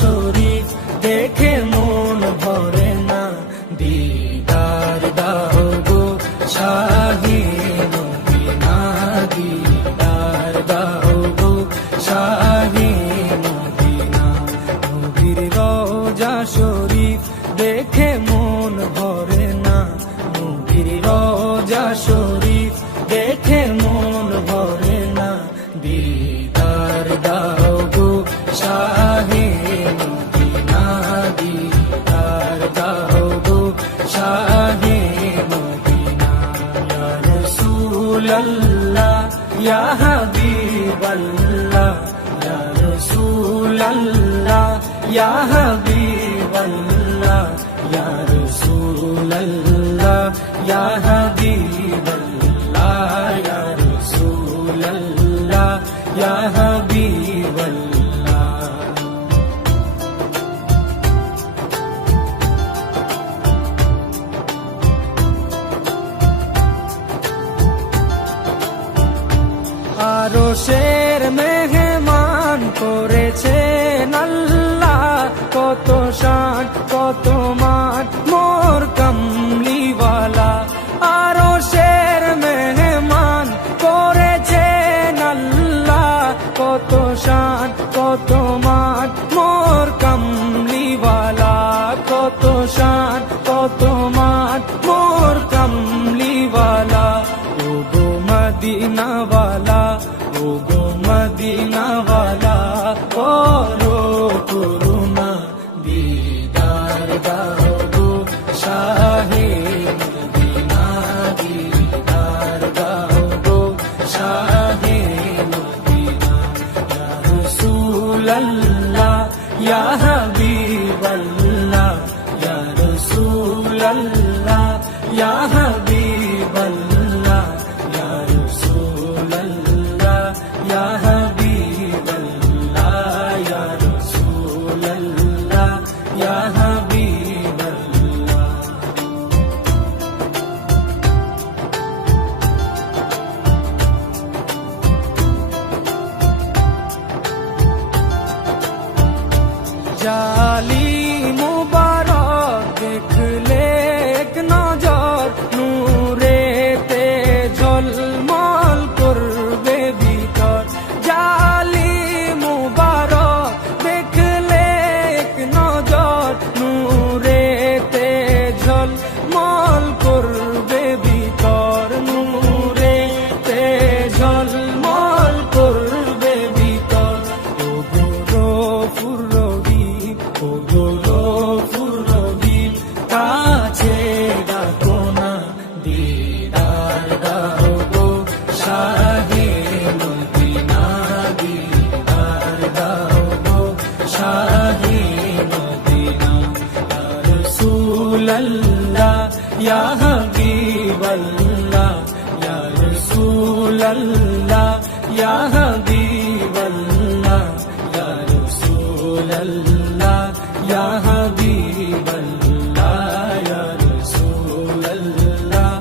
শরীফ দেখে মন ভরে না, দিদার দাও গো শাহে মদিনা, দিদার দাও গো শাহে মদিনা। নবীর রওজা শরীফ দেখে মন ভরে না, নবীর রওজা শরীফ দেখে মন ভরে না, দিদার দাও গো শাহে মদিনা, দিদার দাও গো শাহে মদিনা। ইয়া রাসূলাল্লাহ ইয়া হাবিবাল্লাহ, ইয়া রাসূলাল্লাহ ইয়া হাবিবাল্লাহ, ইয়া রাসূলাল্লাহ ইয়া হাবিবাল্লাহ, ইয়া রাসূলাল্লাহ ইয়া হাবিবাল্লাহ। আরশের মেহমান করেছেন আল্লাহ, কত শান কত মান মোর কামলিওয়ালা। আরশের মেহমান করেছেন আল্লাহ, কত শান কত মান মোর কামলিওয়ালা, কত শান কত মান মোর কামলিওয়ালা। ও গো মদিনাওয়ালা, ও গো মদিনাওয়ালা, করো করুণা, দিদার দাও গো শাহে মদিনা, দিদার দাও গো শাহে মদিনা। ইয়া রাসূলাল্লাহ ইয়া হাবিবাল্লাহ, ইয়া রাসূলাল্লাহ ইয়া হাবিবাল্লাহ, ইয়া রাসূলাল্লাহ ইয়া হাবিবাল্লাহ, ইয়া রাসূলাল্লাহ ইয়া হাবিবাল্লাহ। জালি মুবারক দেখলে এক নজর, নূরেতে ঝলমল করবে ভিতর। জালি মুবারক দেখলে এক নজর, নূরেতে ঝলমল করবে ভিতর, নূরেতে ঝলমল করবে ভিতর। ও গো গফুর রহিম, ও গো গফুর রহিম, কাছে ডাকো না, দিদার দাও গো শাহে মদিনা, দিদার দাও গো শাহে মদিনা। ইয়া রাসূলাল্লাহ ইয়া হাবিবাল্লাহ, ইয়া রাসূলাল্লাহ ইয়া হাবিবাল্লাহ, ইয়া রাসূলাল্লাহ ইয়া হাবিবাল্লাহ, ইয়া রাসূলাল্লাহ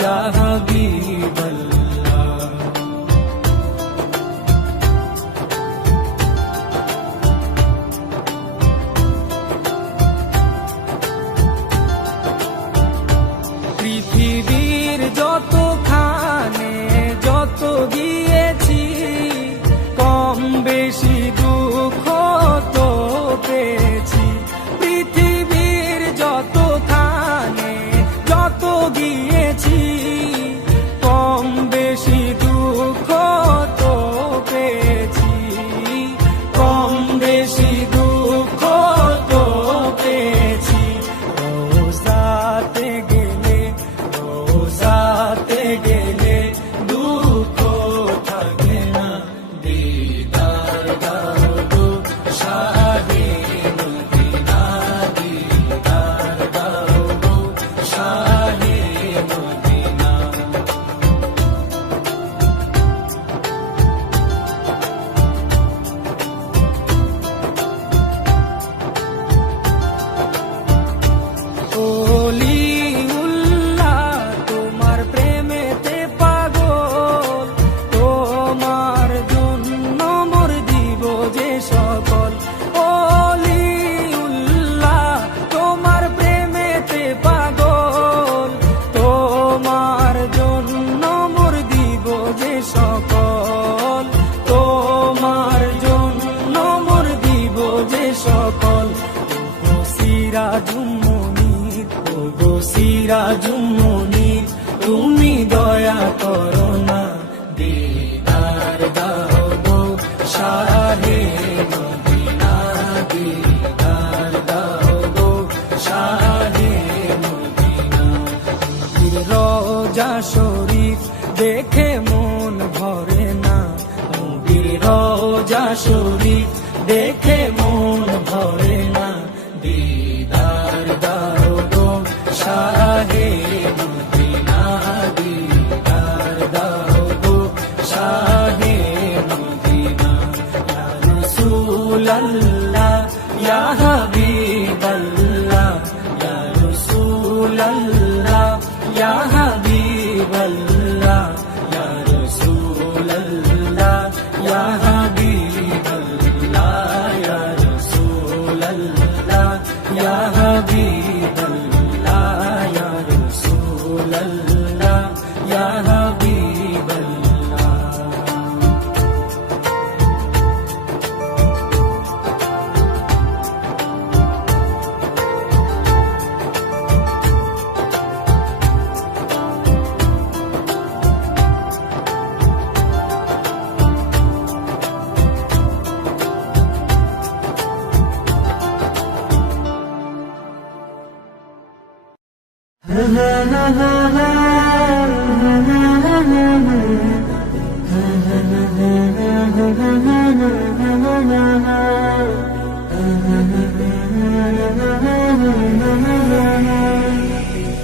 ইয়া হাবিবাল্লাহ। পৃথিবীর যতখানে যত গিয়েছি, কম বেশি দুঃখ তো পেয়েছি। সিরাজুম মুনির, ও গো সিরাজুম মুনির, তুমি দয়া করো না, দিদার দাও গো শাহে মদিনা, দিদার দাও গো শাহে মদিনা। নবীর রওজা শরীফ দেখে মন ভরে না, নবীর রওজা শরীফ দেখে মন ভরে না, দিদার দাও গো শাহে মদিনা, দিদার দাও গো শাহে মদিনা। ইয়া রাসূলাল্লাহ ইয়া হাবিবাল্লাহ, ইয়া রাসূলাল্লাহ ইয়া হাবিবাল্লাহ, ইয়া রাসূলাল্লাহ ইয়া হাবিবাল্লাহ, ইয়া রাসূলাল্লাহ ইয়া হাবিবাল্লাহ, ইয়া রাসূলাল্লাহ ইয়া হাবিবাল্লাহ।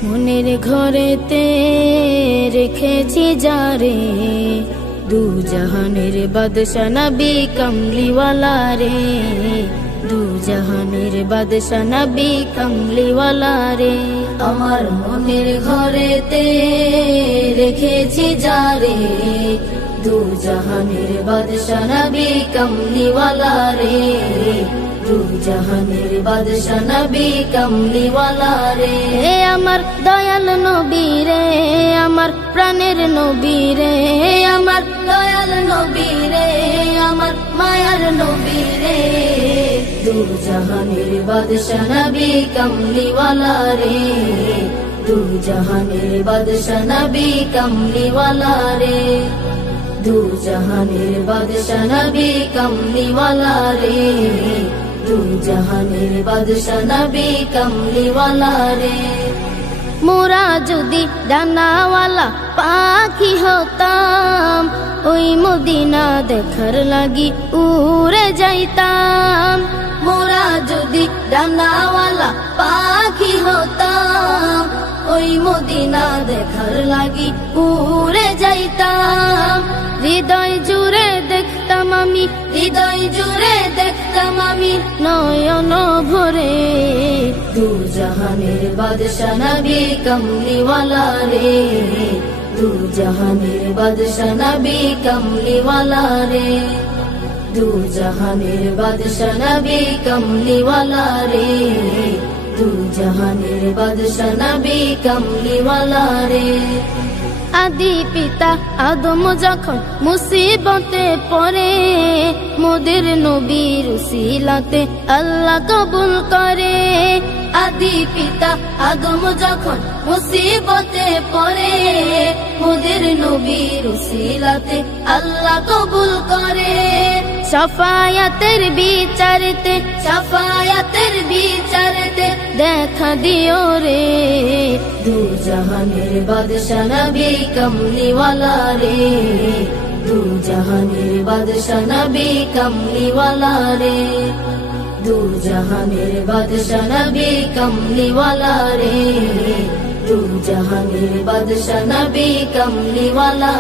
মনের ঘরেতে রেখেছি যারে, দু জাহানের বাদশা নবী কমলিওয়ালা রে, দু জাহানের বাদশা নবী কমলিওয়ালা রে। আমার মনের ঘরেতে রেখেছি যারে, দু জাহানের বাদশা নবী কমলিওয়ালা রে, দু জাহানের বাদশা নবী কমলিওয়ালা রে। আমার দয়াল নবী রে, আমার প্রাণের নবী রে, আমার দয়াল নবী রে, আমার মায়ার নবী রে, দু জাহানের বাদশা নবী কমলিওয়ালা রে, দু জাহানের বাদশা নবী কমলিওয়ালা রে, দু জাহানের বাদশা নবী কমলিওয়ালা রে, দু জাহানের বাদশা নবী কমলিওয়ালা রে। মোরা যদি ডানাওয়ালা পাখি হতাম, ওই মদিনা দেখার লাগি উড়ে যাইতাম। মোরা যদি ডানাওয়ালা পাখি হতাম, ওই মদিনা দেখার লাগি উড়ে যাইতাম। হৃদয় জুড়ে দেখতাম আমি, হৃদয় জুড়ে দেখতাম আমি নয়ন ভরে, দু জাহানের বাদশা নবী কমলিওয়ালা রে, দু জাহানের বাদশা নবী কমলিওয়ালা রে, দু জাহানের বাদশা নবী কমলিওয়ালা রে, দু জাহানের বাদশা নবী কমলিওয়ালা রে। আদি পিতা আদম যখন মুসিবতে পড়ে, মোদের নবীর উসিলাতে আল্লাহ কবুল করে। আদি পিতা আদম যখন মুসিবতে পড়ে, মোদের নবীর উসিলাতে আল্লাহ কবুল করে। শাফায়াতের বিচারতে, শাফায়াতের বিচারতে দেখা দিও রে, দু জাহানের বাদশা নবী কমলিওয়ালা রে, দু জাহানের বাদশা নবী কমলিওয়ালা রে, দু জাহানের বাদশা নবী কমলিওয়ালা রে, দু জাহানের বাদশা নবী কমলিওয়ালা।